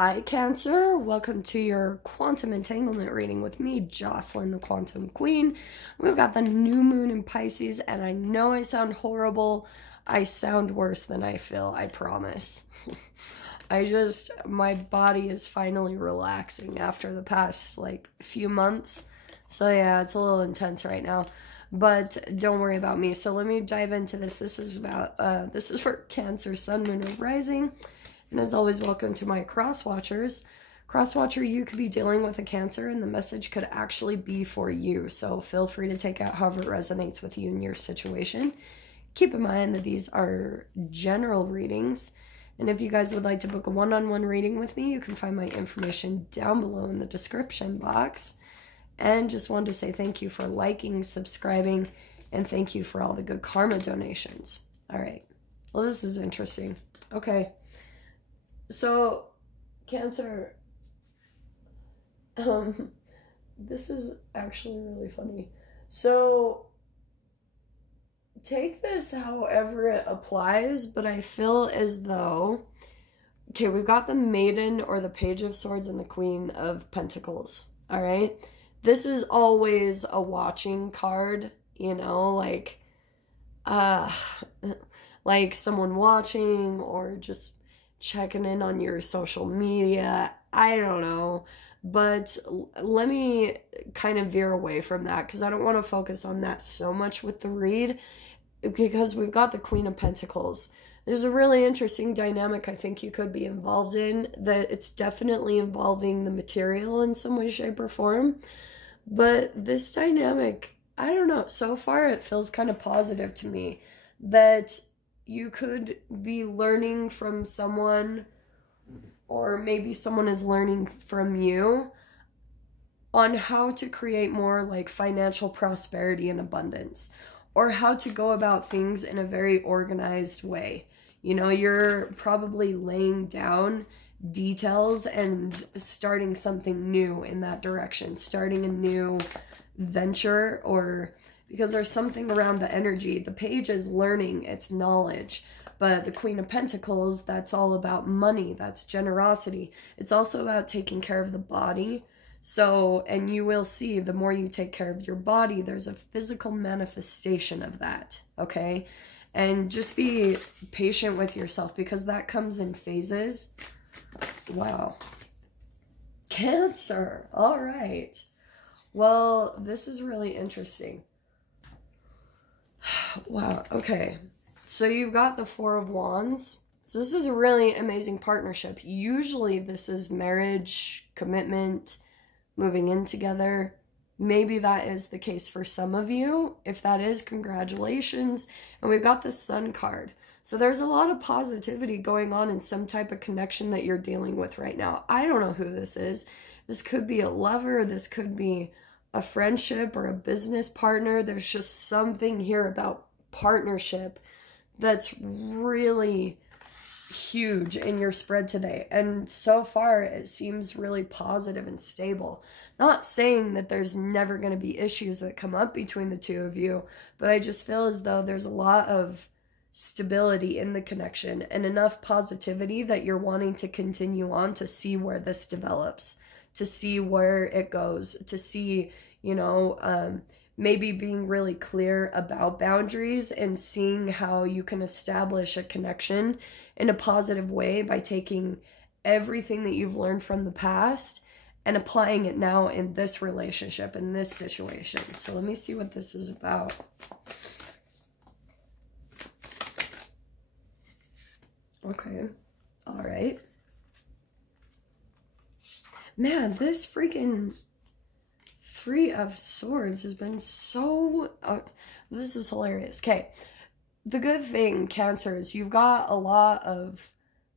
Hi Cancer, welcome to your quantum entanglement reading with me, Jocelyn, the Quantum Queen. We've got the new moon in Pisces, and I know I sound horrible. I sound worse than I feel, I promise. My body is finally relaxing after the past few months. So yeah, it's a little intense right now, but don't worry about me. So let me dive into this. This is for Cancer, Sun, Moon, or Rising. And as always, welcome to my cross-watchers. Cross-watcher, you could be dealing with a Cancer, and the message could actually be for you. So feel free to take out however it resonates with you in your situation. Keep in mind that these are general readings. And if you guys would like to book a one-on-one reading with me, you can find my information down below in the description box. And just wanted to say thank you for liking, subscribing, and thank you for all the good karma donations. All right. Well, this is interesting. Okay. So, Cancer, this is actually really funny. So, take this however it applies, but I feel as though, okay, we've got the Maiden or the Page of Swords and the Queen of Pentacles, all right? This is always a watching card, you know, like someone watching or just checking in on your social media. I don't know, but let me kind of veer away from that because I don't want to focus on that so much with the read, because we've got the Queen of Pentacles. There's a really interesting dynamic I think you could be involved in, that it's definitely involving the material in some way, shape, or form. But this dynamic, I don't know, so far it feels kind of positive to me, that you could be learning from someone, or maybe someone is learning from you on how to create more like financial prosperity and abundance, or how to go about things in a very organized way. You know, you're probably laying down details and starting something new in that direction, starting a new venture, or because there's something around the energy. The Page is learning, it's knowledge, but the Queen of Pentacles, that's all about money, that's generosity. It's also about taking care of the body. So, and you will see, the more you take care of your body, there's a physical manifestation of that, okay? And just be patient with yourself, because that comes in phases. Wow. Cancer. All right. Well, this is really interesting. Wow. Okay. So you've got the Four of Wands. So this is a really amazing partnership. Usually this is marriage, commitment, moving in together. Maybe that is the case for some of you. If that is, congratulations. And we've got the Sun card. So there's a lot of positivity going on in some type of connection that you're dealing with right now. I don't know who this is. This could be a lover. This could be a friendship or a business partner. There's just something here about partnership that's really huge in your spread today. And so far, it seems really positive and stable. Not saying that there's never going to be issues that come up between the two of you, but I just feel as though there's a lot of stability in the connection and enough positivity that you're wanting to continue on to see where this develops, to see where it goes, to see, you know, maybe being really clear about boundaries and seeing how you can establish a connection in a positive way by taking everything that you've learned from the past and applying it now in this relationship, in this situation. So let me see what this is about. Okay. All right. Man, this freaking Three of Swords has been so... this is hilarious. Okay. The good thing, Cancer, is you've got a lot of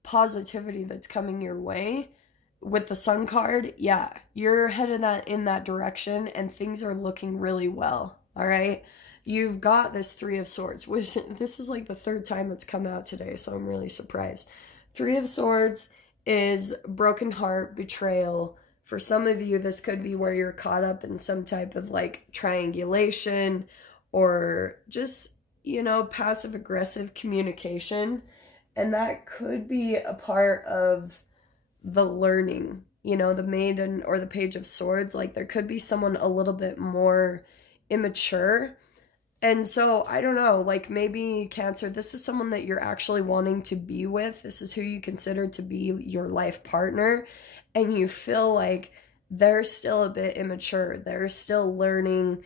positivity that's coming your way. With the Sun card, yeah, you're headed in that direction, and things are looking really well. All right. You've got this Three of Swords, which this is like the third time it's come out today, so I'm really surprised. Three of Swords is broken heart, betrayal. For some of you, this could be where you're caught up in some type of like triangulation, or just, you know, passive-aggressive communication. And that could be a part of the learning, you know, the Maiden or the Page of Swords. Like, there could be someone a little bit more immature. And so, I don't know, like, maybe Cancer, this is someone that you're actually wanting to be with. This is who you consider to be your life partner. And you feel like they're still a bit immature. They're still learning,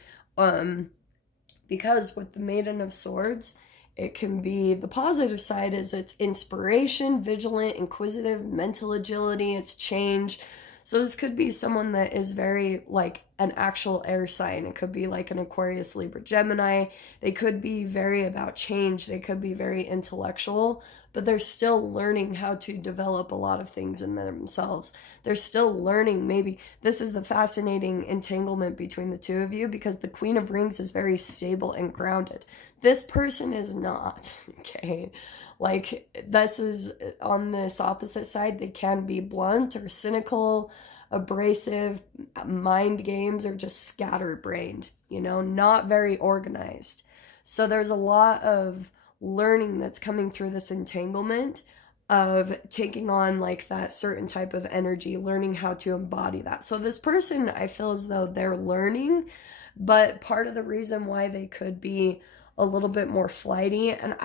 because with the Maiden of Swords, it can be, the positive side is it's inspiration, vigilant, inquisitive, mental agility, it's change. So this could be someone that is very, like, an actual air sign. It could be like an Aquarius, Libra, Gemini. They could be very about change. They could be very intellectual, but they're still learning how to develop a lot of things in themselves. They're still learning. Maybe this is the fascinating entanglement between the two of you, because the Queen of Rings is very stable and grounded. This person is not, okay? Like, this is on this opposite side. They can be blunt or cynical, abrasive, mind games, or just scatterbrained, you know, not very organized. So there's a lot of learning that's coming through this entanglement of taking on, like, that certain type of energy, learning how to embody that. So this person, I feel as though they're learning, but part of the reason why they could be a little bit more flighty, and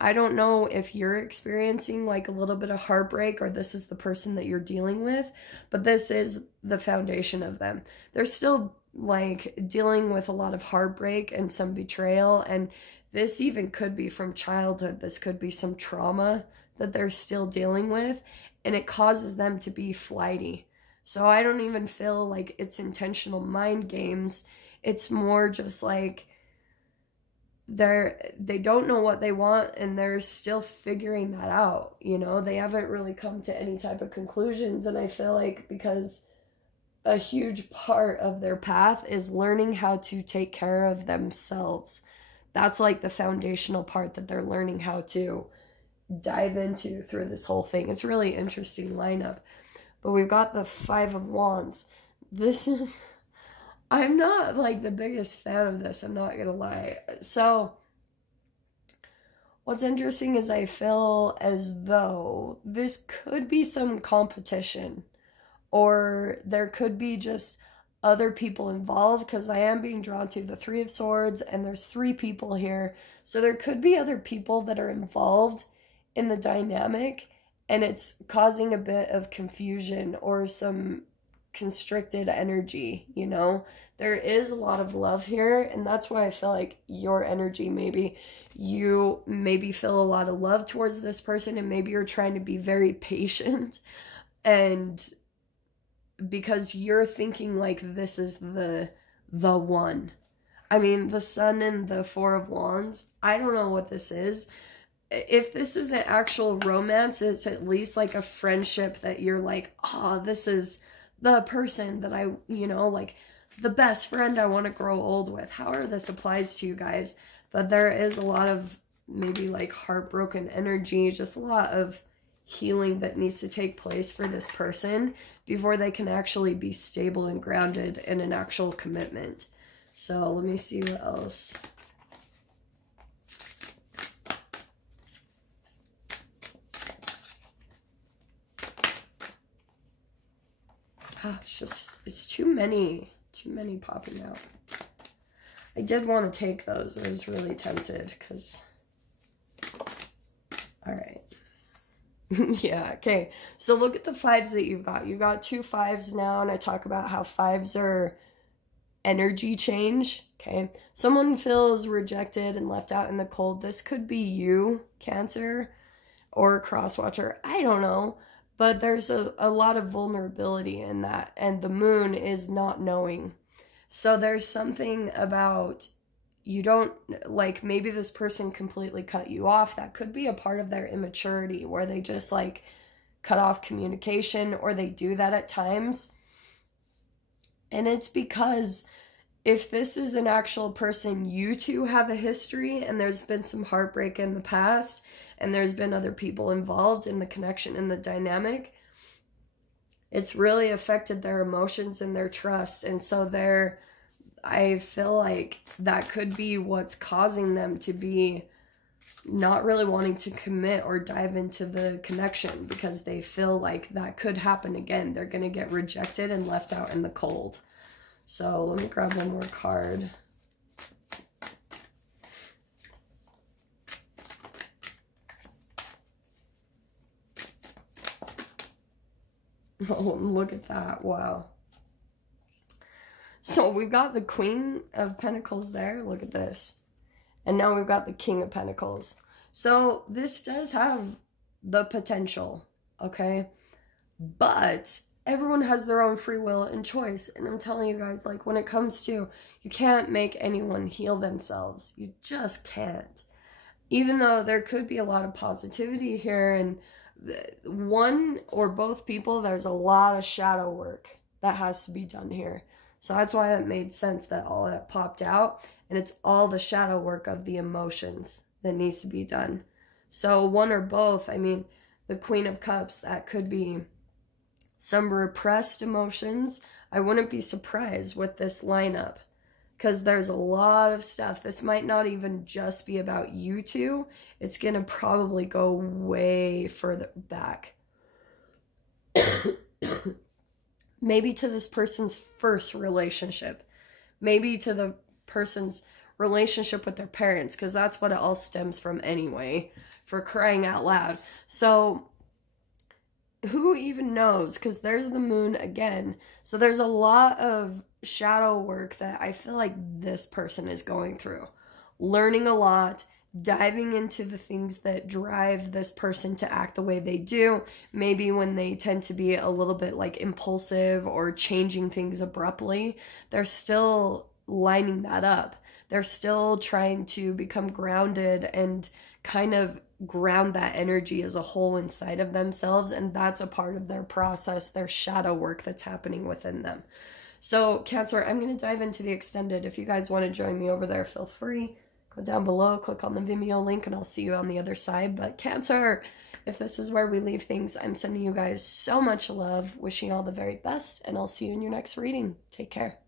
I don't know if you're experiencing, like, a little bit of heartbreak, or this is the person that you're dealing with, but this is the foundation of them. They're still, like, dealing with a lot of heartbreak and some betrayal, and this even could be from childhood. This could be some trauma that they're still dealing with, and it causes them to be flighty. So I don't even feel like it's intentional mind games. It's more just like they don't know what they want, and they're still figuring that out, you know. They haven't really come to any type of conclusions, and I feel like because a huge part of their path is learning how to take care of themselves. That's like the foundational part that they're learning how to dive into through this whole thing. It's really interesting lineup. But we've got the Five of Wands. This is, I'm not, like, the biggest fan of this, I'm not gonna lie. So what's interesting is I feel as though this could be some competition, or there could be just other people involved, because I am being drawn to the Three of Swords, and there's 3 people here. So there could be other people that are involved in the dynamic, and it's causing a bit of confusion or some constricted energy, you know. There is a lot of love here, and that's why I feel like your energy, maybe you feel a lot of love towards this person, and maybe you're trying to be very patient, and because you're thinking like this is the one. I mean, the Sun and the Four of Wands, I don't know what this is. If this is an actual romance, it's at least like a friendship that you're like, oh, this is the person that I, you know, like the best friend I want to grow old with. However this applies to you guys. But there is a lot of maybe like heartbroken energy, just a lot of healing that needs to take place for this person before they can actually be stable and grounded in an actual commitment. So let me see what else. It's too many popping out. I did want to take those. I was really tempted because, all right. Yeah, okay. So look at the 5s that you've got. You've got 2 5s now, and I talk about how 5s are energy change, okay? Someone feels rejected and left out in the cold. This could be you, Cancer, or Crosswatcher. I don't know. But there's a lot of vulnerability in that, and the Moon is not knowing. So there's something about you don't, like, maybe this person completely cut you off. That could be a part of their immaturity, where they just, like, cut off communication, or they do that at times. And it's because if this is an actual person, you two have a history, and there's been some heartbreak in the past, and there's been other people involved in the connection and the dynamic, it's really affected their emotions and their trust. And so I feel like that could be what's causing them to be not really wanting to commit or dive into the connection because they feel like that could happen again. They're going to get rejected and left out in the cold. So let me grab one more card. Oh, look at that. Wow. So we've got the Queen of Pentacles there. Look at this. And now we've got the King of Pentacles. So this does have the potential, okay? But everyone has their own free will and choice. And I'm telling you guys, like, when it comes to, you can't make anyone heal themselves. You just can't. Even though there could be a lot of positivity here, and one or both people, there's a lot of shadow work that has to be done here. So that's why it made sense that all that popped out. And it's all the shadow work of the emotions that needs to be done. So one or both, I mean, the Queen of Cups, that could be some repressed emotions. I wouldn't be surprised with this lineup because there's a lot of stuff. This might not even just be about you two. It's going to probably go way further back. Maybe to this person's first relationship. Maybe to the person's relationship with their parents, because that's what it all stems from anyway, for crying out loud. So who even knows? Because there's the Moon again. So there's a lot of shadow work that I feel like this person is going through. Learning a lot, diving into the things that drive this person to act the way they do. Maybe when they tend to be a little bit like impulsive or changing things abruptly, they're still lining that up. They're still trying to become grounded and kind of ground that energy as a whole inside of themselves, and that's a part of their process, their shadow work that's happening within them. So Cancer, I'm going to dive into the extended. If you guys want to join me over there, feel free. Go down below, click on the Vimeo link, and I'll see you on the other side. But Cancer, if this is where we leave things, I'm sending you guys so much love, wishing you all the very best, and I'll see you in your next reading. Take care.